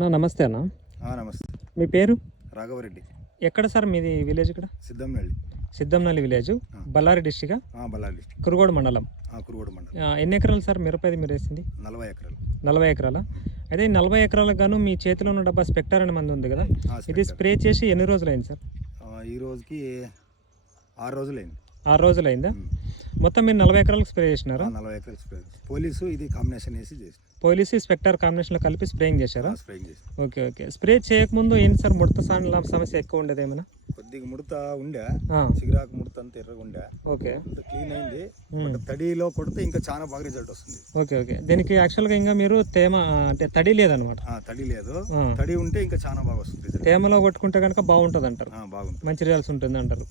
అన్న నమస్తే అన్న. నమస్తే. మీ పేరు? రాఘవరెడ్డి. ఎక్కడ సార్ మీది విలేజ్ ఇక్కడ? Siddhamnalli. Siddhamnalli village Ballari district Ballari district. Kurugodu mandal. Kurugodu mandal. ఎన్ని ఎకరాలు సార్ మిరపది మీరు వేసింది? నలభై ఎకరాలు. నలభై ఎకరాల? అయితే ఈ నలభై ఎకరాలకు గాను మీ చేతిలో ఉన్న డబ్బా స్పెక్టర్ అనే మంది ఉంది కదా? ఇది. స్ప్రే చేసి ఎన్ని రోజులు అయింది సార్ ఈ రోజుకి ఆరు రోజులైంది. ఆరు రోజులు అయిందా. మొత్తం మీరు నలభై ఎకరాలకు స్ప్రే చేసినారా? నలభై ఎకరాలు స్ప్రే పోలీసు ఇది కాంబినేషన్ వేసి చేసి పోలీసు స్పెక్టర్ కాంబినేషన్లో కలిపి స్ప్రేయింగ్ చేశారా? స్ప్రేయింగ్ చేసి ఓకే ఓకే. స్ప్రే చేయకముందు ఏంటి సార్? ముడత సాండ్ల సమస్య ఎక్కువ ఉండేది ఏమైనా? కొద్దిగా ముడత ఉండే. చిగురాకు ముడత అంత ఎర్రగా ఉండే. ఓకే. క్లీన్ అయింది. తడిలో కొడితే ఇంకా చాలా బాగా రిజల్ట్ వస్తుంది. Okay okay. దీనికి యాక్చువల్గా ఇంకా మీరు తేమ అంటే తడి లేదనమాట తడి లేదు. తడి ఉంటే ఇంకా చాలా బాగా వస్తుంది తేమలో కొట్టుకుంటే కనుక బాగుంటుంది అంటారు బాగుంటుంది. మంచి రిజల్ట్స్ ఉంటుంది అంటారు.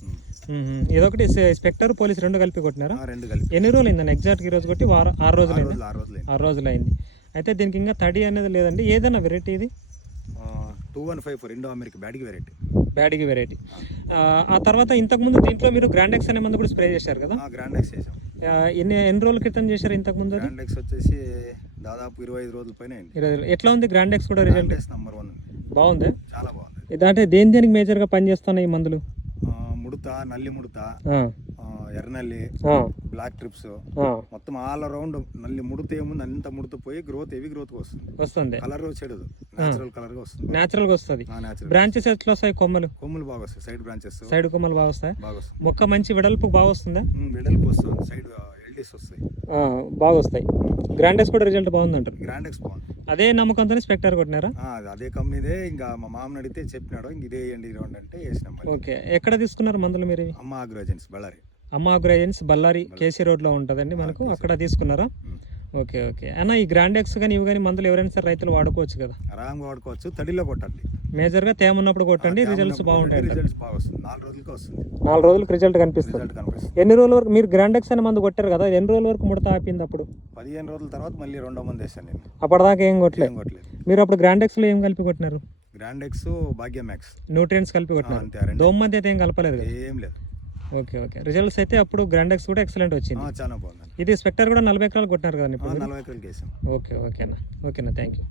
ఇదొకటి స్పె- స్పెక్టర్ పోలీస్ రెండు కలిపి కొట్టినారా? రెండు కలిపి. ఎన్ని రోజులు అయిందండి ఎగ్జాక్ట్ ఈ రోజు కొట్టి ఆరు రోజులు ఆరు రోజులు అయింది అయితే దీనికి ఇంకా తడి అనేది లేదండి. ఏదైనా వెరైటీ ఇది? Two one five four Indo America బ్యాడ్కి variety Byadgi variety ఆ తర్వాత ఇంతకుముందు దీంట్లో మీరు గ్రాండెక్స్ అనే మందు కూడా స్ప్రే చేశారు కదా? గ్రాండ్ ఎక్స్ చేసాం ఎన్ని ఎన్ని రోజుల క్రితం చేశారు ఇంతకుముందు అది? గ్రాండ్ ఎక్స్ వచ్చేసి దాదాపు ఇరవై ఐదు రోజుల పైన ఇరవై. ఎట్లా ఉంది గ్రాండెక్స్ కూడా రిజల్ట్ నంబర్ వన్ బాగుంది? చాలా బాగుంది. అంటే దేని దేనికి మేజర్గా పనిచేస్తున్నాయి ఈ మందులు? ముడత నల్లి ముడత. ఎర్రనల్లి బ్లాక్ ట్రిప్స్ మొత్తం ఆల్ అరౌండ్ నల్లి ముడత ఏముంది అంత ముడత పోయి గ్రోత్ హెవీ గ్రోత్ వస్తుంది. వస్తుంది. కలర్ చెడదు నేచురల్ కలర్గా వస్తుంది. న్యాచురల్గా వస్తుంది. నేచురల్ బ్రాంచెస్ ఎట్లా వస్తాయి? కొమ్మలు? కొమ్ములు బాగా వస్తాయి. సైడ్ బ్రాంచెస్ సైడ్ కొమ్మలు బాగా వస్తాయి? బాగా వస్తాయి. మొక్క మంచి వెడల్పు బాగా వస్తుందా? వెడల్పు వస్తుంది. సైడ్ ఎల్డీస్ వస్తాయి. బాగా వస్తాయి. గ్రాండెస్ కూడా రిజల్ట్ బాగుందంటారు. గ్రాండ్ ఎక్స్ బాగుంది. అదే నమ్మకంతోనే స్పెక్టర్ కొట్టినారా? అది కంపెనీదే ఇంకా మా మామని అడిగితే చెప్పినాడు. ఇంక ఇదే వేయండి అంటే వేసినాం ఓకే. ఎక్కడ తీసుకున్నారు మందులు మీరు? అమ్మ అగ్రోజెన్స్ బళ్ళారి. అమ్మ అగ్రైజెన్స్ బళ్ళారి కేసీ రోడ్లో ఉంటుందండి మనకు. అక్కడ తీసుకున్నారా. Okay okay. అన్న ఈ గ్రాండెక్స్ కానీ ఇవి కానీ మందులు ఎవరైనా సరే రైతులు వాడుకోవచ్చు కదా? ఆరాంగా వాడుకోవచ్చు. తడిలో కొట్టండి. మేజర్గా తేమ ఉన్నప్పుడు కొట్టండి రిజల్ట్స్ బాగుంటాయి రిజల్ట్స్ బాగా వస్తుంది నాలుగు రోజులకి వస్తుంది. నాలుగు రోజులకు రిజల్ట్ కనిపిస్తుంది. ఎన్ని రోజుల వరకు మీరు గ్రాండెక్స్ అనే మందు కొట్టారు కదా? ఎన్ని రోజుల వరకు ముడత ఆపింది అప్పుడు? పదిహేను రోజుల తర్వాత మళ్ళీ రెండో మంది వేసాను నేను. అప్పటిదాకా ఏం కొట్టలేదు. మీరు అప్పుడు గ్రాండెక్స్లో ఏం కలిపి కొట్టినారు? Grand X Bhagya max nutrients కలిపి కొట్టినారు. దోమ ఏం కలపలేదు ఏం లేదు. Okay okay. రిజల్ట్స్ అయితే అప్పుడు గ్రాండెక్స్ కూడా ఎక్సలెంట్ వచ్చింది. చాలా బాగుంది ఇది స్పెక్టర్ కూడా నలభై ఎకరాలు కొట్టినారు కదా ఆ, ఇప్పుడు. మీరు? నలభై ఎకరాలకి వేసాం ఓకే ఓకేనా ఓకేనా థ్యాంక్ యూ